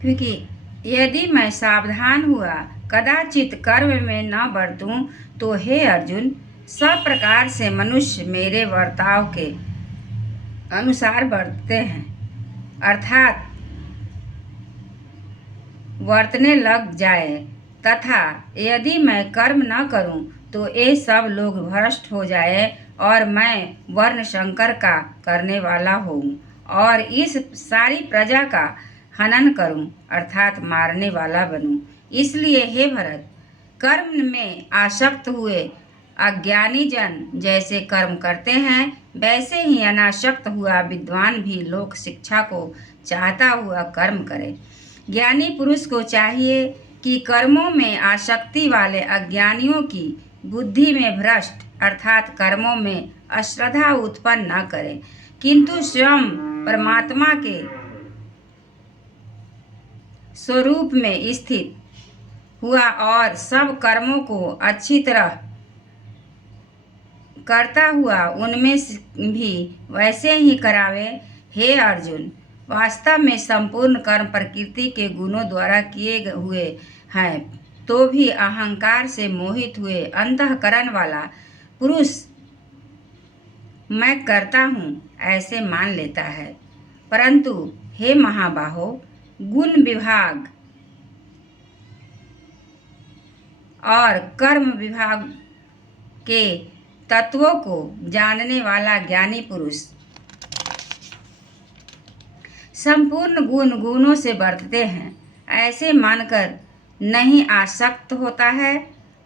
क्योंकि यदि मैं सावधान हुआ कदाचित कर्म में न बरतूं तो हे अर्जुन, सब प्रकार से मनुष्य मेरे वर्ताव के अनुसार बरतते हैं, अर्थात वर्तने लग जाए, तथा यदि मैं कर्म न करूं तो ये सब लोग भ्रष्ट हो जाए और मैं वर्ण संकर का करने वाला हूँ और इस सारी प्रजा का हनन करूं, अर्थात मारने वाला बनूं। इसलिए हे भरत, कर्म में आसक्त हुए अज्ञानी जन जैसे कर्म करते हैं, वैसे ही अनासक्त हुआ विद्वान भी लोक शिक्षा को चाहता हुआ कर्म करे। ज्ञानी पुरुष को चाहिए कि कर्मों में आसक्ति वाले अज्ञानियों की बुद्धि में भ्रष्ट अर्थात कर्मों में अश्रद्धा उत्पन्न न करे, किंतु स्वयं परमात्मा के स्वरूप में स्थित हुआ और सब कर्मों को अच्छी तरह करता हुआ उनमें भी वैसे ही करावे। हे अर्जुन, वास्तव में संपूर्ण कर्म प्रकृति के गुणों द्वारा किए हुए हैं, तो भी अहंकार से मोहित हुए अंतःकरण वाला पुरुष मैं करता हूँ ऐसे मान लेता है। परंतु हे महाबाहो, गुण विभाग और कर्म विभाग के तत्वों को जानने वाला ज्ञानी पुरुष संपूर्ण गुणों से बरतते हैं ऐसे मानकर नहीं आसक्त होता है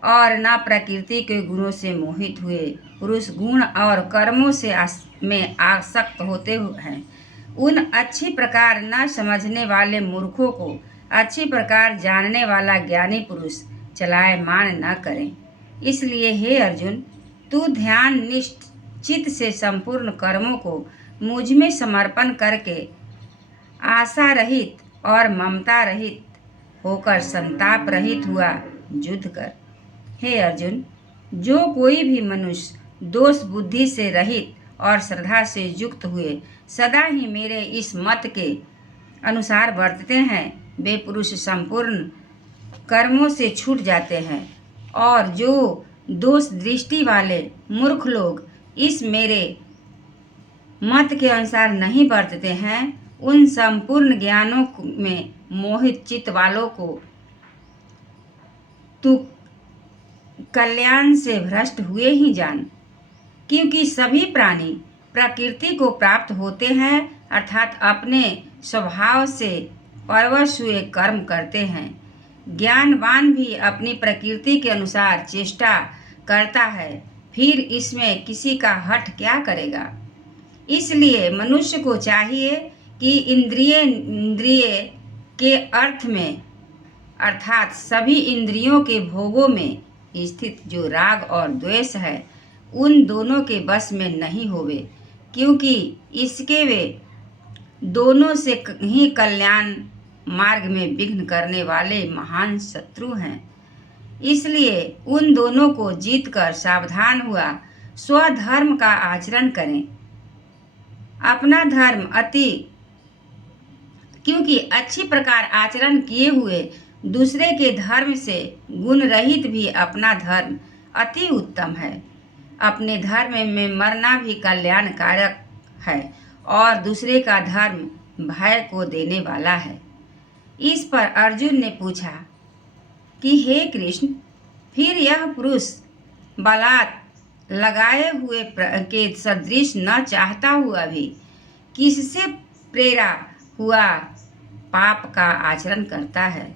और न प्रकृति के गुणों से मोहित हुए पुरुष गुण और कर्मों से में आसक्त होते हैं। उन अच्छी प्रकार न समझने वाले मूर्खों को अच्छी प्रकार जानने वाला ज्ञानी पुरुष चलायमान न करें। इसलिए हे अर्जुन, तू ध्यान निष्ठ चित्त से संपूर्ण कर्मों को मुझ में समर्पण करके आशा रहित और ममता रहित होकर संताप रहित हुआ युद्ध कर। हे अर्जुन, जो कोई भी मनुष्य दोष बुद्धि से रहित और श्रद्धा से युक्त हुए सदा ही मेरे इस मत के अनुसार वर्तते हैं, वे पुरुष संपूर्ण कर्मों से छूट जाते हैं। और जो दोष दृष्टि वाले मूर्ख लोग इस मेरे मत के अनुसार नहीं बरतते हैं, उन संपूर्ण ज्ञानों में मोहित चित्त वालों को तू कल्याण से भ्रष्ट हुए ही जान। क्योंकि सभी प्राणी प्रकृति को प्राप्त होते हैं, अर्थात अपने स्वभाव से परवश हुए कर्म करते हैं। ज्ञानवान भी अपनी प्रकृति के अनुसार चेष्टा करता है, फिर इसमें किसी का हठ क्या करेगा। इसलिए मनुष्य को चाहिए कि इंद्रिय के अर्थ में अर्थात सभी इंद्रियों के भोगों में स्थित जो राग और द्वेष है, उन दोनों के बस में नहीं होवे, क्योंकि इसके वे दोनों से ही कल्याण मार्ग में विघ्न करने वाले महान शत्रु हैं। इसलिए उन दोनों को जीतकर सावधान हुआ स्वधर्म का आचरण करें। अपना धर्म क्योंकि अच्छी प्रकार आचरण किए हुए दूसरे के धर्म से गुण रहित भी अपना धर्म अति उत्तम है। अपने धर्म में मरना भी कल्याणकारक है और दूसरे का धर्म भय को देने वाला है। इस पर अर्जुन ने पूछा कि हे कृष्ण, फिर यह पुरुष बलात् लगाए हुए के सदृश न चाहता हुआ भी किससे प्रेरा हुआ पाप का आचरण करता है।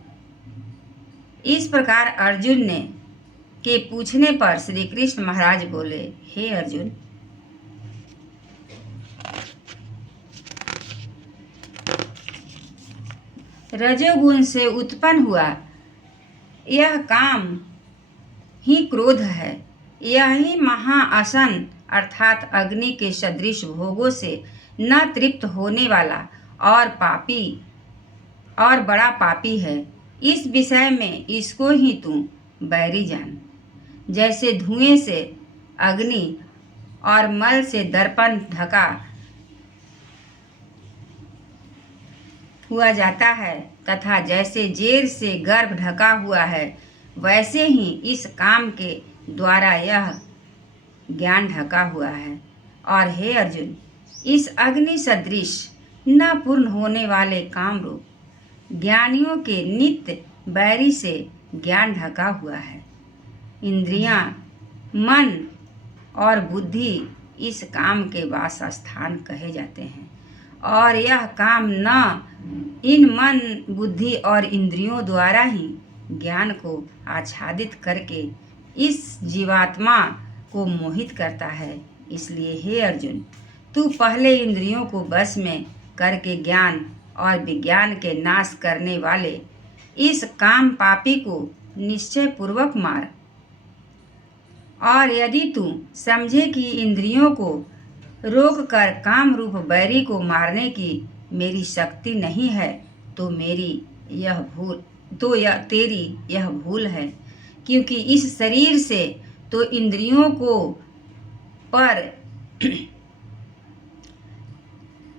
इस प्रकार अर्जुन ने के पूछने पर श्री कृष्ण महाराज बोले, हे अर्जुन, रजोगुण से उत्पन्न हुआ यह काम ही क्रोध है। यही महाअसन अर्थात अग्नि के सदृश भोगों से न तृप्त होने वाला और बड़ा पापी है। इस विषय में इसको ही तू बैरी जान। जैसे धुएं से अग्नि और मल से दर्पण ढका हुआ जाता है तथा जैसे जेर से गर्भ ढका हुआ है, वैसे ही इस काम के द्वारा यह ज्ञान ढका हुआ है। और हे अर्जुन, इस अग्नि सदृश न पूर्ण होने वाले काम रूप ज्ञानियों के नित्य बैरी से ज्ञान ढका हुआ है। इंद्रियां, मन और बुद्धि इस काम के वासस्थान कहे जाते हैं, और यह काम न इन मन, बुद्धि और इंद्रियों द्वारा ही ज्ञान को आच्छादित करके इस जीवात्मा को मोहित करता है। इसलिए हे अर्जुन, तू पहले इंद्रियों को बस में करके ज्ञान और विज्ञान के नाश करने वाले इस काम पापी को निश्चय पूर्वक मार। और यदि तू समझे कि इंद्रियों को रोक कर काम रूप बैरी को मारने की मेरी शक्ति नहीं है, तो तेरी यह भूल है, क्योंकि इस शरीर से तो इंद्रियों को पर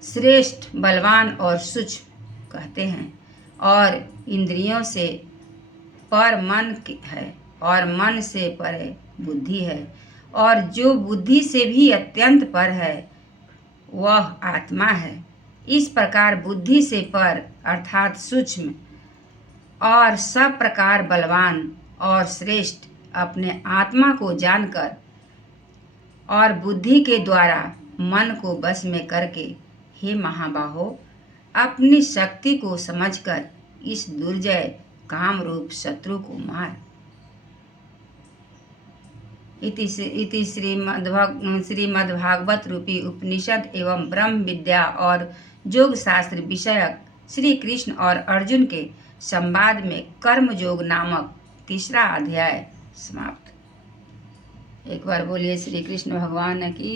श्रेष्ठ, बलवान और सूक्ष्म कहते हैं, और इंद्रियों से पर मन है, और मन से पर बुद्धि है, और जो बुद्धि से भी अत्यंत पर है वह आत्मा है। इस प्रकार बुद्धि से पर अर्थात सूक्ष्म और सब प्रकार बलवान और श्रेष्ठ अपने आत्मा को जानकर और बुद्धि के द्वारा मन को बस में करके, हे महाबाहो, अपनी शक्ति को समझकर इस दुर्जय काम रूप शत्रु को मार। इति श्रीमद्भागवत रूपी उपनिषद एवं ब्रह्म विद्या और योग शास्त्र विषयक श्री कृष्ण और अर्जुन के संवाद में कर्म योग नामक 3रा अध्याय समाप्त। एक बार बोलिए श्री कृष्ण भगवान की।